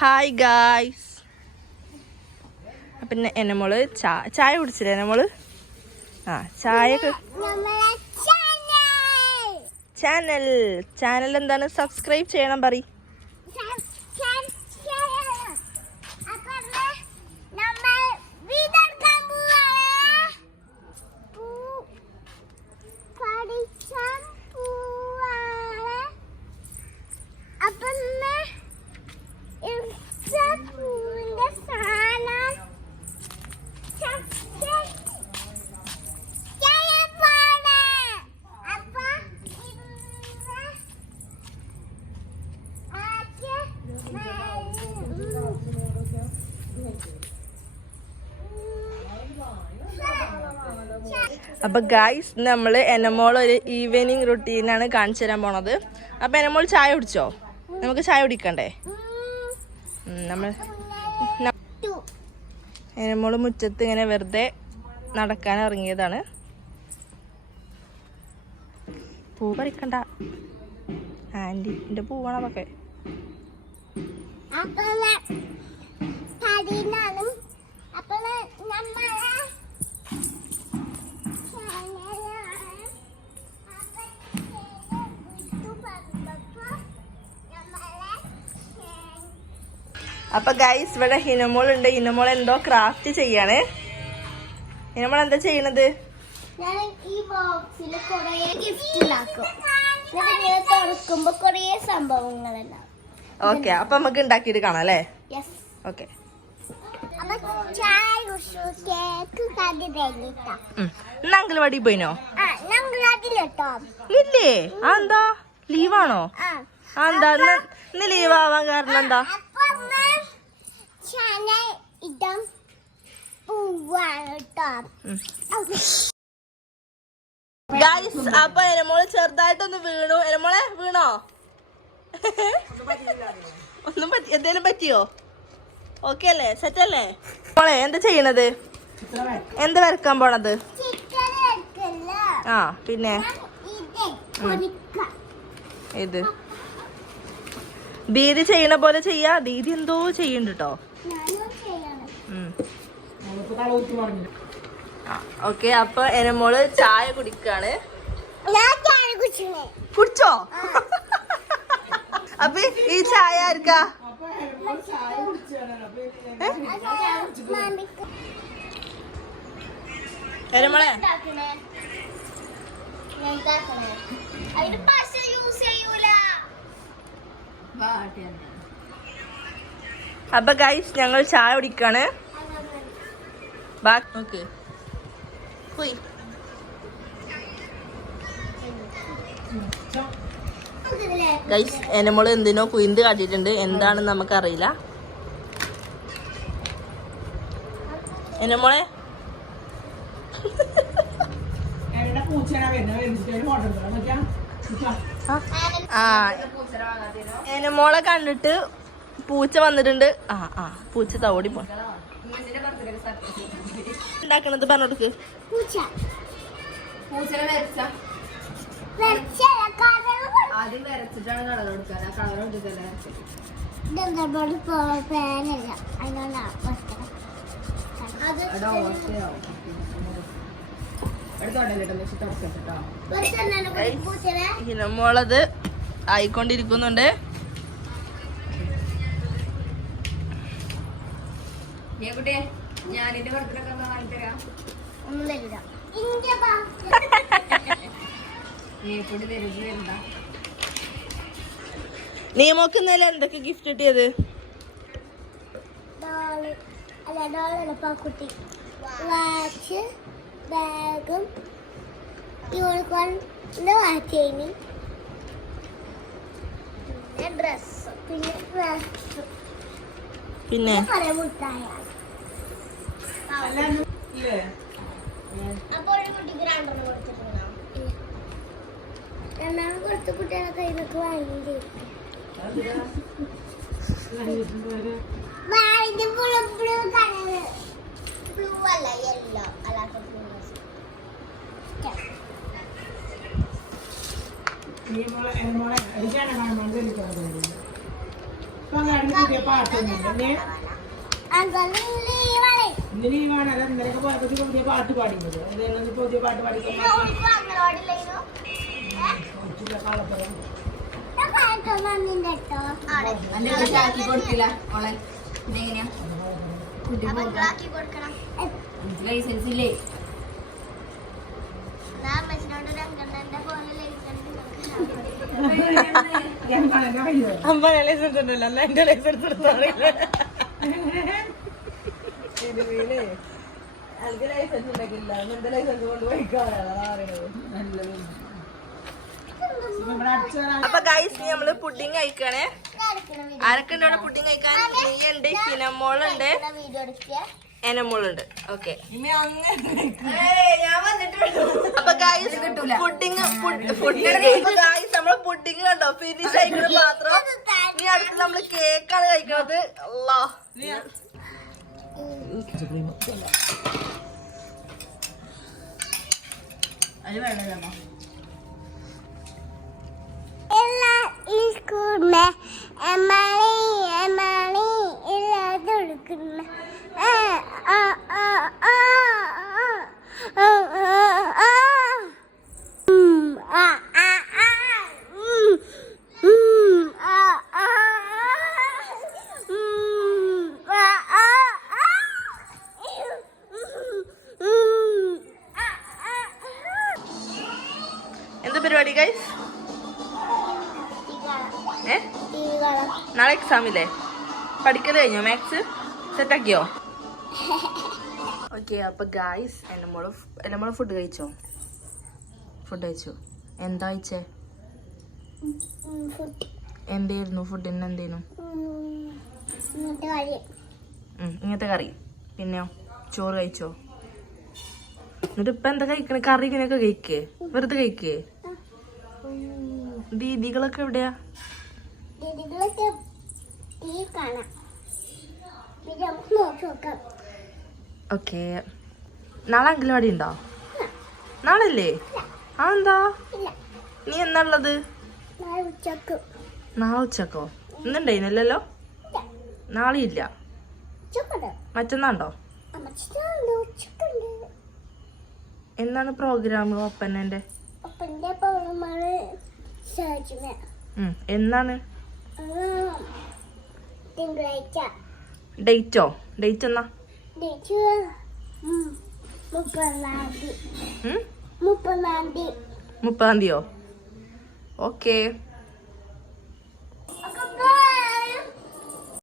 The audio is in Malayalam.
Hi guys. പിന്നെ എന്നെ മോള് ചായ കുടിച്ചില്ലേ എന്നെ മോള്? ചായ ചാനൽ എന്താണ്? സബ്സ്ക്രൈബ് ചെയ്യണം പറ. അപ്പൊ ഗായ്സ്, നമ്മള് എനമോൾ ഒരു ഈവനിങ് റുട്ടീനാണ് കാണിച്ചു തരാൻ പോണത്. അപ്പൊ എനമോൾ ചായ കുടിച്ചോ? നമുക്ക് ചായ കുടിക്കണ്ടേ? എനമോള് മുറ്റത്ത് ഇങ്ങനെ വെറുതെ നടക്കാൻ ഇറങ്ങിയതാണ്. പൂ പറിക്കണ്ട ആന്റി, എന്റെ പൂവാണ് അതൊക്കെ. അപ്പൊ ഗൈസ്, ഇവിടെ ഹിനമോൾ ഉണ്ട്. ഹിനമോൾ എന്തോ ക്രാഫ്റ്റ് ചെയ്യാണ്. ഹിനമോൾ എന്താ ചെയ്യണത്? ഓക്കെ, അപ്പൊ നമുക്ക് ഉണ്ടാക്കിയിട്ട് കാണാം അല്ലേ? ഓക്കെ. അംഗൻവാടി പോയിനോ? ഇല്ലേ? എന്താ ലീവാണോ? എന്താ ഇന്ന് ലീവ് ആവാൻ കാരണം എന്താ? ഗൈസ്, അപ്പൊ എനമോള് ചെറുതായിട്ടൊന്ന് വീണു. എനമോളെ വീണോ? എന്തേലും പറ്റിയോ? ഓക്കെ അല്ലേ? സെറ്റ് അല്ലേ? മോളെ എന്താ ചെയ്യണത്? എന്താ വരക്കാൻ പോണത്? പിന്നെ ഇത് ദീദി ചെയ്യണ പോലെ ചെയ്യാ. ദീദി എന്തോ ചെയ്യണ്ട് കേട്ടോ. ഓക്കെ, അപ്പൊ എനമോള് ചായ കുടിക്കാണ്. കുടിച്ചോ? അപ്പൊ ഈ ചായ ആർക്കാ? എനമോളെ അപ്പൊ ഗൈസ്, ഞങ്ങൾ ചായ കുടിക്കാണ്. ഓക്കെ, ഗൈസ്, എനമോള് എന്തിനോ കുയിന്ത് കാട്ടിട്ടുണ്ട്. എന്താണെന്ന് നമുക്കറിയില്ല. എനമോളെ എനമോളെ കണ്ടിട്ട് പൂച്ച വന്നിട്ടുണ്ട്. പൂച്ച തവോടി പോ. ഉണ്ടാക്കണത് പറഞ്ഞോടുക്ക്. ആദ്യം വരച്ചിട്ടാണ് കളർ കൊടുക്കാൻ. ആ കളർ കൊടുക്കല്ലേ ഹിനമോളത് ആയിക്കൊണ്ടിരിക്കുന്നുണ്ട്. ഞാനിന്റെ ബർത്ത്ഡേ വാങ്ങിത്തരാം. ഒന്നും തരില്ല. നീമോക്ക് ഇന്നലെ എന്തൊക്കെ ഗിഫ്റ്റ് കിട്ടിയത്? വാച്ച്, ബാഗും, യൂണിക്കോണിന്റെ വാച്ച്, ഡ്രസ്, പിന്നെ കുറെ മുട്ടായ. അപ്പൊ ഒരു കുട്ടിക്ക് 2 കൊടുത്തിട്ടുണ്ടോ? 2 കൊടുത്ത കുട്ടികളെ കയ്യിലൊക്കെ വാങ്ങിയിട്ട് ബ്ലൂ അല്ല, യെല്ലോ അല്ലാത്ത ഇപ്പൊ അങ്ങാടിന് പുതിയ പാട്ടൊന്നുമില്ല പിന്നെ ഇന്ന് ലീവാണ്. അത് ഇന്നലെയൊക്കെ പോയപ്പോ പുതിയ പാട്ട് പാടിയത്. അതെല്ലാം പുതിയ പാട്ട് പാടിക്കാൻ ആക്കി കൊടുക്കില്ല ഓളെ ഇതെങ്ങനെയാ ലൈസൻസ് ഇല്ലേ? അമ്മ ലൈസൻസ് ഉണ്ടല്ലോ, എന്നാ എന്റെ ലൈസൻസ് എടുത്തോളില്ല. എനിക്ക് ലൈസൻസ് ഉണ്ടെങ്കില്ല, എന്റെ ലൈസൻസ് കൊണ്ട് പോയിക്കാണത്. അപ്പൊ ഗൈസ് നമ്മള് പുഡിങ് കഴിക്കണേ. ആരൊക്കെ ഉണ്ട് ഇവിടെ പുഡിങ് കഴിക്കാൻ? നീയുണ്ട്, ഹിനമോളുണ്ട്, എനമോളുണ്ട്. ഓക്കെ അപ്പൊ ഗൈസ് പുഡിങ് ഗൈസ് നമ്മള് പുഡിങ് കണ്ടോ ഫിനിഷ് കഴിക്കണ മാത്രം. ഇനി അടുത്ത് നമ്മള് കേക്കാണ് കഴിക്കണത്. അല്ലാ അതിന് വേണ്ടല്ലോ. എന്താ പരിപാടി ഗൈസ്? നാളെ എക്സാം ഇല്ലേ? പഠിക്കല് കഴിഞ്ഞോ? മാത്സ് സെറ്റാക്കിയോ? ഓക്കെ അപ്പൊ ഗായ്സ് എന്നെ ഫുഡ് കഴിച്ചോ? ഫുഡ് കഴിച്ചു. എന്താ കഴിച്ചേ? എന്തായിരുന്നു ഫുഡിന്? എന്തേനു? ഇങ്ങനത്തെ കറി. പിന്നെയോ ചോറ് കഴിച്ചോ? എന്നിട്ട് ഇപ്പൊ എന്താ കഴിക്കണേ? കറി ഇങ്ങനെയൊക്കെ കഴിക്കേ? വെറുതെ കഴിക്കേ? ദീദികളൊക്കെ എവിടെയാ? ഓക്കെ നാളെ അങ്കലവാടി ഉണ്ടോ? നാളെ അല്ലേ? ആ എന്താ? നീ എന്നാ ഉള്ളത്? നാളെ ഉച്ചക്കോ? ഇന്നുണ്ടായിരുന്നല്ലോ. നാളെ ഇല്ല. മറ്റന്നാണ്ടോ? എന്നാണ് പ്രോഗ്രാം ഒപ്പനന്റെ? എന്നാണ് ഡേറ്റോ? ഡേറ്റ് എന്നാ? 30-ാം തീയതിയോ? ഓക്കെ